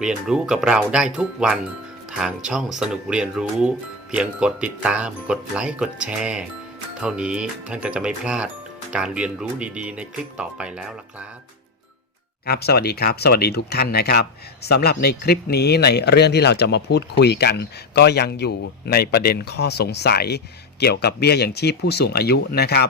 เรียนรู้กับเราได้ทุกวันทางช่องสนุกเรียนรู้ เพียงกดติดตาม กดไลค์กดแชร์ เท่านี้ท่านก็จะไม่พลาดการเรียนรู้ดีๆ ในคลิปต่อไปแล้วล่ะครับครับสวัสดีครับ สวัสดีทุกท่านนะครับสำหรับในคลิปนี้ในเรื่องที่เราจะมาพูดคุยกัน ก็ยังอยู่ในประเด็นข้อสงสัย เกี่ยวกับเบี้ยอย่างชีพผู้สูงอายุนะครับ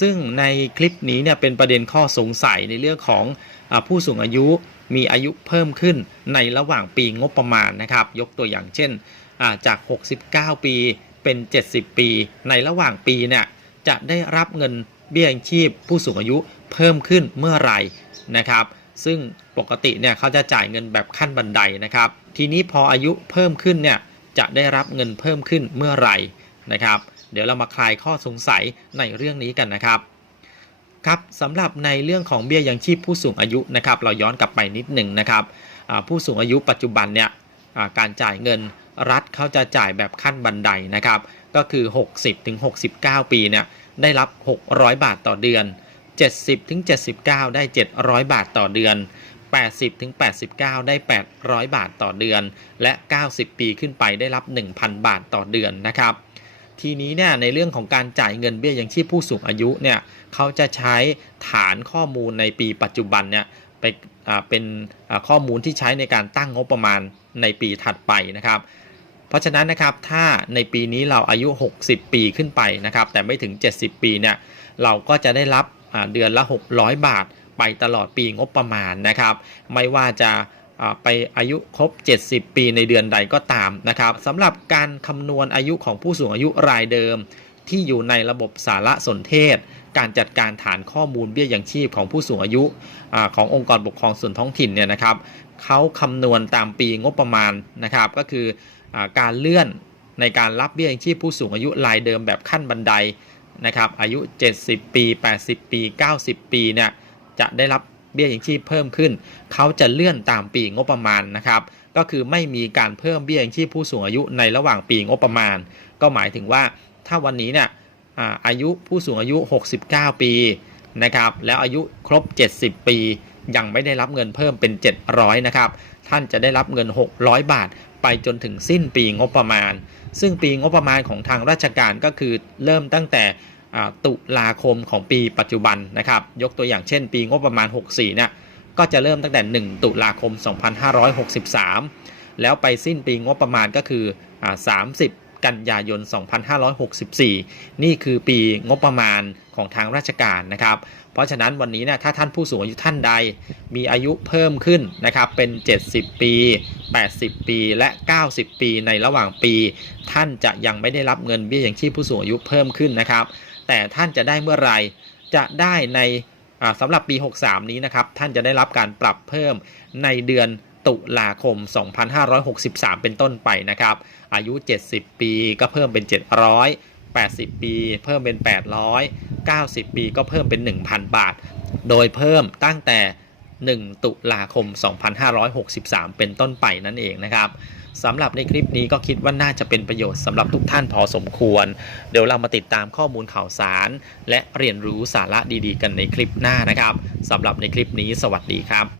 ซึ่งในคลิปนี้เนี่ยเป็นประเด็นข้อสงสัยในเรื่องของอผู้สูงอายุมีอายุเพิ่มขึ้นในระหว่างปีงบประมาณนะครับ ยกตัวอย่างเช่นาจาก 69 ปีเป็น 70 ปี ในระหว่างปีเนี่ยจะได้รับเงินเบี้ยยังชีพ ผู้สูงอายุเพิ่มขึ้นเมื่อไหร่นะครับ ซึ่งปกติเนี่ยเขาจะจ่ายเงินแบบขั้นบันไดนะครับ ทีนี้พออายุเพิ่มขึ้นเนี่ยจะได้รับเงินเพิ่มขึ้นเมื่อไหร่ นะครับ เดี๋ยวเรามาคลายข้อสงสัยในเรื่องนี้กันนะครับครับสำหรับในเรื่องของเบี้ยยังชีพผู้สูงอายุนะครับ เราย้อนกลับไปนิดหนึ่งนะครับผู้สูงอายุปัจจุบันเนี่ยการจ่ายเงินรัฐเขาจะจ่ายแบบขั้นบันไดนะครับ ก็คือ 60ถึง69ปีเนี่ยได้รับ 600 บาทต่อเดือน 70ถึง79ได้ 700 บาทต่อเดือน 80ถึง89ได้ 800 บาทต่อเดือน และ 90 ปีขึ้นไปได้รับ 1,000 บาทต่อเดือนนะครับ ทีนี้เนี่ยในเรื่องของการจ่ายเงินเบี้ยยังชีพผู้สูงอายุเนี่ยเขาจะใช้ฐานข้อมูลในปีปัจจุบันเนี่ยไปเป็นข้อมูลที่ใช้ในการตั้งงบประมาณในปีถัดไปนะครับ เพราะฉะนั้นนะครับถ้าในปีนี้เราอายุ 60 ปีขึ้นไปนะครับ แต่ไม่ถึง 70 ปีเนี่ยเราก็จะได้รับเดือนละ 600 บาทไปตลอดปีงบประมาณนะครับ ไม่ว่าจะ ไปอายุครบ 70 ปีในเดือนใดก็ตามนะครับสำหรับการคำนวณอายุของผู้สูงอายุรายเดิม ที่อยู่ในระบบสารสนเทศ การจัดการฐานข้อมูลเบี้ยยังชีพของผู้สูงอายุอขององค์กรปกครองส่วนท้องถิ่นเนี่ยนะครับเขาคำนวณตามปีงบประมาณนะครับ ก็คืออการเลื่อนในการรับเบี้ยยังชีพผู้สูงอายุรายเดิมแบบขั้นบันไดนะครับอายุ 70 ปี 80 ปี 90 ปีเนี่ยจะได้รับ เบี้ยยังชีพเพิ่มขึ้น เขาจะเลื่อนตามปีงบประมาณนะครับก็คือไม่มีการเพิ่มเบี้ยยังชีพผู้สูงอายุในระหว่างปีงบประมาณ ก็หมายถึงว่าถ้าวันนี้เนี่ยอายุผู้สูงอายุ 69 ปีนะครับแล้วอายุครบ 70 ปี ยังไม่ได้รับเงินเพิ่มเป็น 700นะครับท่านจะได้รับเงิน 600 บาท ไปจนถึงสิ้นปีงบประมาณ ซึ่งปีงบประมาณของทางราชการก็คือเริ่มตั้งแต่ ตุลาคมของปีปัจจุบันนะครับ ยกตัวอย่างเช่น ปีงบประมาณ 64เนี่ยก็จะเริ่มตั้งแต่ 1 ตุลาคม 2563 แล้วไปสิ้นปีงบประมาณก็คืออา30 กันยายน 2564 นี่คือปีงบประมาณของทางราชการนะครับ เพราะฉะนั้นวันนี้เนี่ยถ้าท่านผู้สูงอายุท่านใดมีอายุเพิ่มขึ้นนะครับเป็น 70 ปี 80 ปี และ 90 ปีในระหว่างปี ท่านจะยังไม่ได้รับเงินเบี้ยยังชีพผู้สูงอายุเพิ่มขึ้นนะครับ แต่ท่านจะได้เมื่อไหร่จะได้ในสำหรับปี 63 นี้นะครับ ท่านจะได้รับการปรับเพิ่มในเดือนตุลาคม 2563 เป็นต้นไปนะครับ อายุ 70 ปีก็เพิ่มเป็น 700 80 ปี เพิ่มเป็น 800 90 ปีก็เพิ่มเป็น 1,000 บาท โดยเพิ่มตั้งแต่ 1 ตุลาคม 2563 เป็นต้นไปนั่นเองนะครับสำหรับในคลิปนี้ก็คิดว่าน่าจะเป็นประโยชน์สำหรับทุกท่านพอสมควร เดี๋ยวเรามาติดตามข้อมูลข่าวสาร และเรียนรู้สาระดีๆ กันในคลิปหน้านะครับสำหรับในคลิปนี้สวัสดีครับ